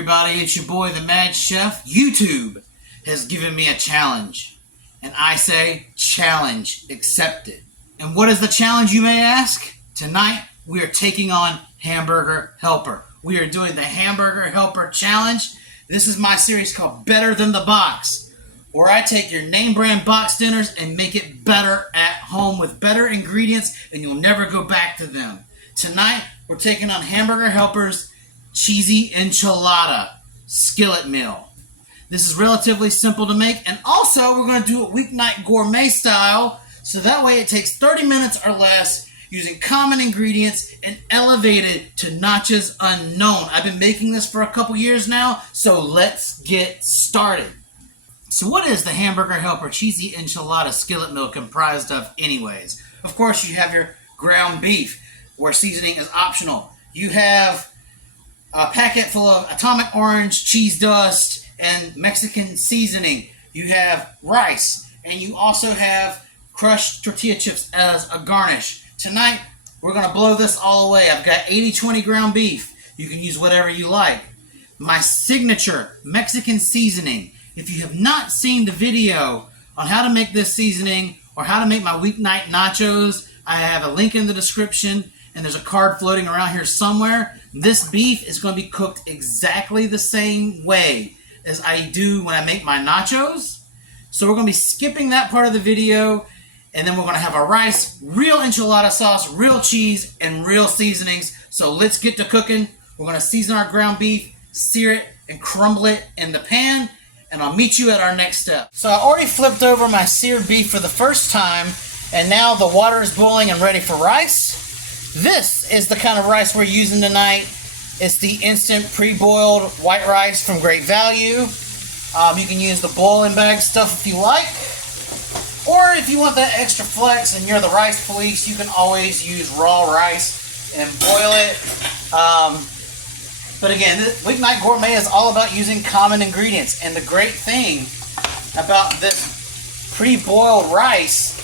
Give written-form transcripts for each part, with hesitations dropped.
everybody, it's your boy the Mad Chef. YouTube has given me a challenge, and I say challenge accepted. And what is the challenge, you may ask? Tonight we are taking on Hamburger Helper. We are doing the Hamburger Helper challenge. This is my series called Better Than the Box, where I take your name brand box dinners and make it better at home with better ingredients, and you'll never go back to them. Tonight we're taking on Hamburger Helper's cheesy enchilada skillet meal. This is relatively simple to make, and also we're going to do it Weeknight Gourmet style, so that way it takes 30 minutes or less, using common ingredients and elevated to notches unknown. I've been making this for a couple years now, so let's get started. So what is the Hamburger Helper cheesy enchilada skillet meal comprised of anyways? Of course, you have your ground beef, where seasoning is optional. You have a packet full of atomic orange, cheese dust, and Mexican seasoning. You have rice, and you also have crushed tortilla chips as a garnish. Tonight, we're going to blow this all away. I've got 80-20 ground beef. You can use whatever you like. My signature Mexican seasoning. If you have not seen the video on how to make this seasoning or how to make my weeknight nachos, I have a link in the description, and there's a card floating around here somewhere. This beef is going to be cooked exactly the same way as I do when I make my nachos. So we're going to be skipping that part of the video, and then we're going to have our rice, real enchilada sauce, real cheese, and real seasonings. So let's get to cooking. We're going to season our ground beef, sear it, and crumble it in the pan, and I'll meet you at our next step. So I already flipped over my seared beef for the first time, and now the water is boiling and ready for rice. This is the kind of rice we're using tonight. It's the instant pre-boiled white rice from Great Value. You can use the boiling bag stuff if you like. Or if you want that extra flex and you're the rice police, you can always use raw rice and boil it. But again, Weeknight Gourmet is all about using common ingredients. And the great thing about this pre-boiled rice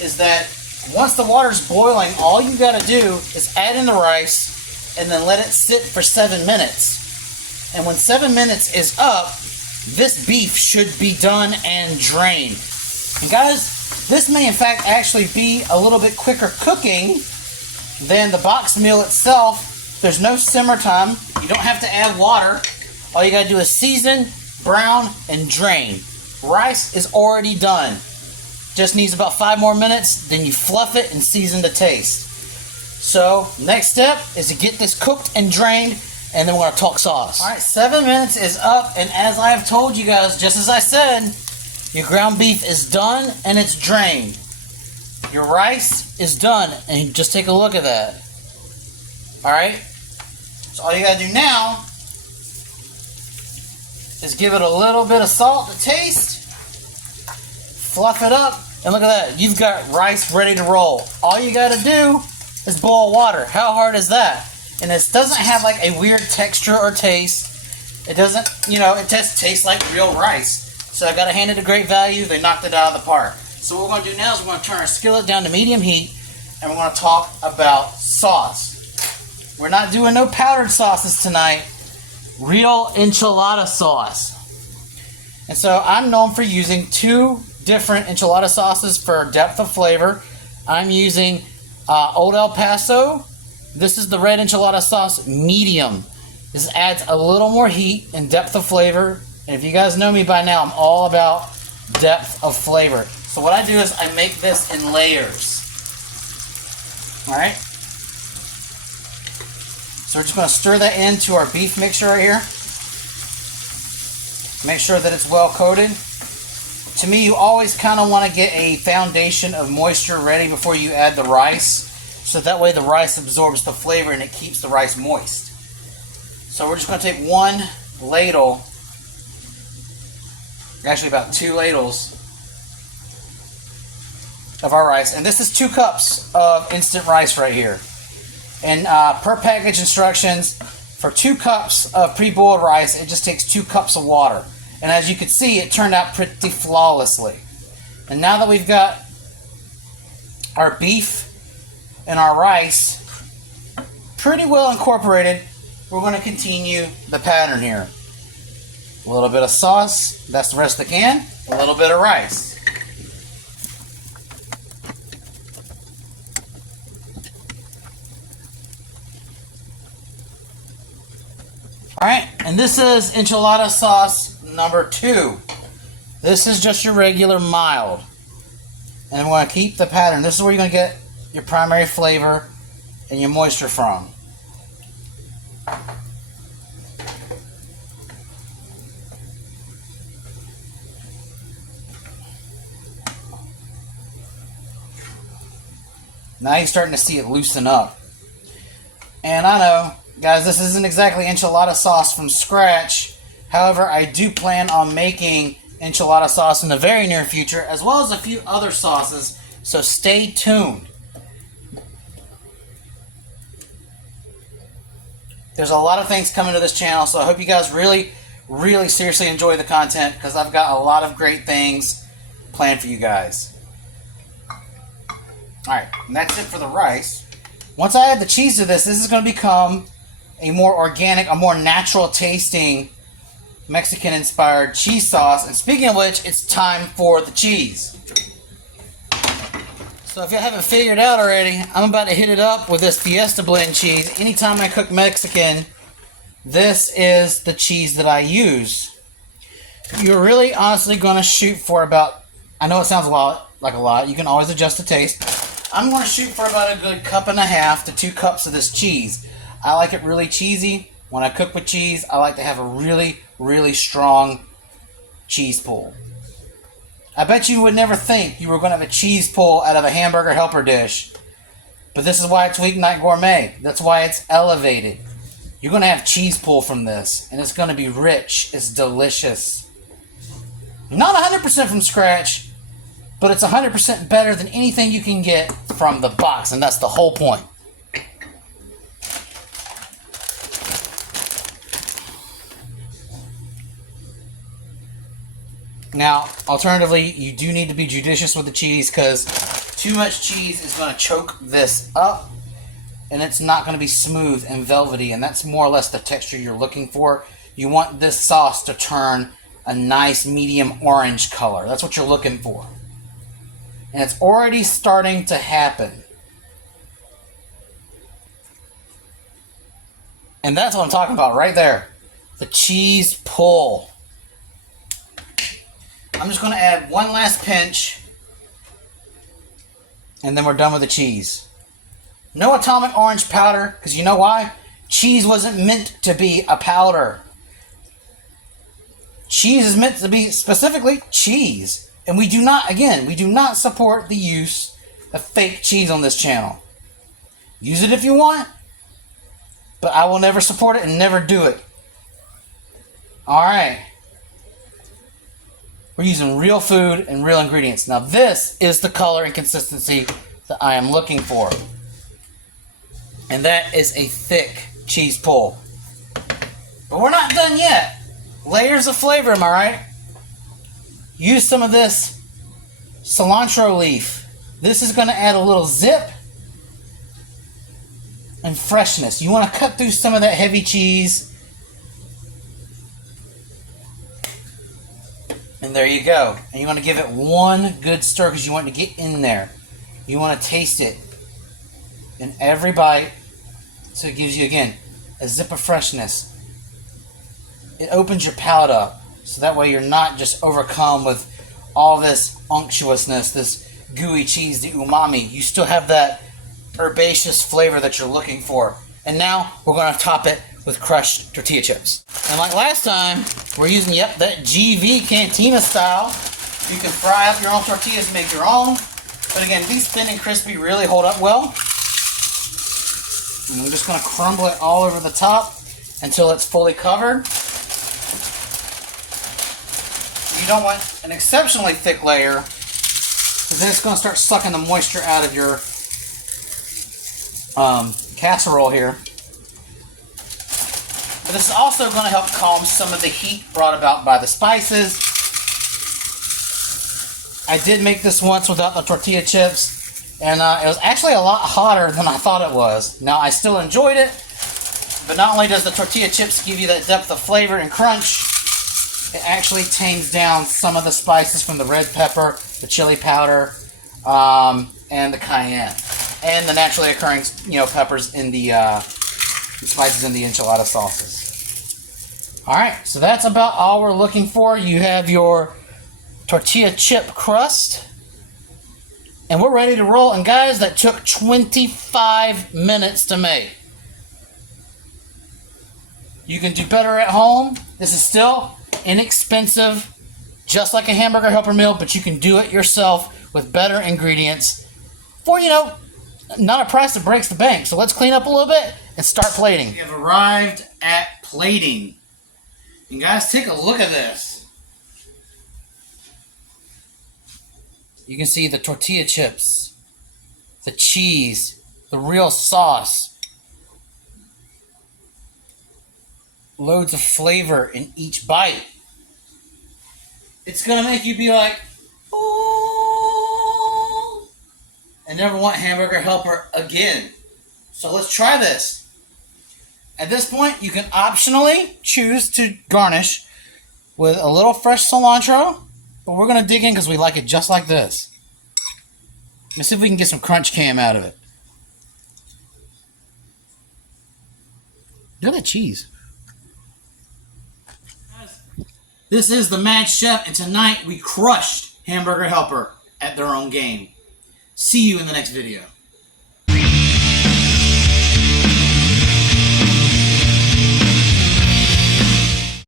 is that once the water's boiling, all you got to do is add in the rice and then let it sit for 7 minutes. And when 7 minutes is up, this beef should be done and drained. And guys, this may in fact actually be a little bit quicker cooking than the box meal itself. There's no simmer time. You don't have to add water. All you got to do is season, brown, and drain. Rice is already done. Just needs about 5 more minutes, then you fluff it and season to taste. So, next step is to get this cooked and drained, and then we're going to talk sauce. Alright, 7 minutes is up, and as I have told you guys, just as I said, your ground beef is done and it's drained. Your rice is done, and just take a look at that. Alright? So all you got to do now is give it a little bit of salt to taste, fluff it up, and look at that. You've got rice ready to roll. All you got to do is boil water. How hard is that? And this doesn't have like a weird texture or taste. It doesn't, it just tastes like real rice. So I got to hand it to Great Value. They knocked it out of the park. So what we're going to do now is we're going to turn our skillet down to medium heat, and we're going to talk about sauce. We're not doing no powdered sauces tonight. Real enchilada sauce. And so I'm known for using 2 different enchilada sauces for depth of flavor. I'm using Old El Paso. This is the red enchilada sauce medium. This adds a little more heat and depth of flavor. And if you guys know me by now, I'm all about depth of flavor. So what I do is I make this in layers. Alright? So we're just going to stir that into our beef mixture right here. Make sure that it's well coated. To me, you always kind of want to get a foundation of moisture ready before you add the rice. So that way the rice absorbs the flavor and it keeps the rice moist. So we're just going to take 1 ladle, actually about 2 ladles of our rice. And this is 2 cups of instant rice right here. And per package instructions, for 2 cups of pre-boiled rice, it just takes 2 cups of water. And as you can see, it turned out pretty flawlessly. And now that we've got our beef and our rice pretty well incorporated, we're going to continue the pattern here. A little bit of sauce, that's the rest of the can. A little bit of rice. Alright, and this is enchilada sauce number 2. This is just your regular mild. And I'm going to keep the pattern. This is where you're going to get your primary flavor and your moisture from. Now you're starting to see it loosen up. And I know, guys, this isn't exactly enchilada sauce from scratch. However, I do plan on making enchilada sauce in the very near future, as well as a few other sauces, so stay tuned. There's a lot of things coming to this channel, so I hope you guys really, really seriously enjoy the content, because I've got a lot of great things planned for you guys. Alright, and that's it for the rice. Once I add the cheese to this, this is going to become a more organic, a more natural tasting Mexican-inspired cheese sauce. And speaking of which, it's time for the cheese. So if you haven't figured out already, I'm about to hit it up with this Fiesta blend cheese. Anytime I cook Mexican, this is the cheese that I use. You're really honestly going to shoot for about, I know it sounds like a lot, you can always adjust the taste. I'm going to shoot for about a good 1.5 to 2 cups of this cheese. I like it really cheesy. When I cook with cheese, I like to have a really, really strong cheese pull. I bet you would never think you were going to have a cheese pull out of a Hamburger Helper dish. But this is why it's Weeknight Gourmet. That's why it's elevated. You're going to have cheese pull from this. And it's going to be rich. It's delicious. Not 100% from scratch, but it's 100% better than anything you can get from the box. And that's the whole point. Now, alternatively, you do need to be judicious with the cheese, because too much cheese is going to choke this up, and it's not going to be smooth and velvety, and that's more or less the texture you're looking for. You want this sauce to turn a nice medium orange color. That's what you're looking for. And it's already starting to happen. And that's what I'm talking about right there. The cheese pull. I'm just going to add one last pinch, and then we're done with the cheese. No atomic orange powder, because you know why? Cheese wasn't meant to be a powder. Cheese is meant to be specifically cheese. And we do not, again, we do not support the use of fake cheese on this channel. Use it if you want, but I will never support it and never do it. Alright. We're using real food and real ingredients. Now this is the color and consistency that I am looking for. And that is a thick cheese pull. But we're not done yet. Layers of flavor, am I right? Use some of this cilantro leaf. This is going to add a little zip and freshness. You want to cut through some of that heavy cheese. And there you go. And you want to give it one good stir because you want it to get in there. You want to taste it in every bite. So it gives you, again, a zip of freshness. It opens your palate up. So that way you're not just overcome with all this unctuousness, this gooey cheese, the umami. You still have that herbaceous flavor that you're looking for. And now we're going to top it with crushed tortilla chips. And like last time, we're using, that GV Cantina style. You can fry up your own tortillas and make your own. But again, these thin and crispy really hold up well. And I'm just going to crumble it all over the top until it's fully covered. You don't want an exceptionally thick layer, because then it's going to start sucking the moisture out of your casserole here. But this is also going to help calm some of the heat brought about by the spices. I did make this once without the tortilla chips, and it was actually a lot hotter than I thought it was. Now, I still enjoyed it, But not only does the tortilla chips give you that depth of flavor and crunch, it actually tames down some of the spices from the red pepper, the chili powder, and the cayenne, and the naturally occurring, peppers in the spices in the enchilada sauces. All right, so that's about all we're looking for. You have your tortilla chip crust, and we're ready to roll. And guys, that took 25 minutes to make. You can do better at home. This is still inexpensive, just like a Hamburger Helper meal, but you can do it yourself with better ingredients for, not a price that breaks the bank. So let's clean up a little bit and start plating. We have arrived at plating. And guys, take a look at this. You can see the tortilla chips, the cheese, the real sauce. Loads of flavor in each bite. It's going to make you be like, oh, and never want Hamburger Helper again. So let's try this. At this point, you can optionally choose to garnish with a little fresh cilantro, but we're going to dig in because we like it just like this. Let's see if we can get some crunch cam out of it. Look at that cheese. This is the Mad Chef, and tonight we crushed Hamburger Helper at their own game. See you in the next video.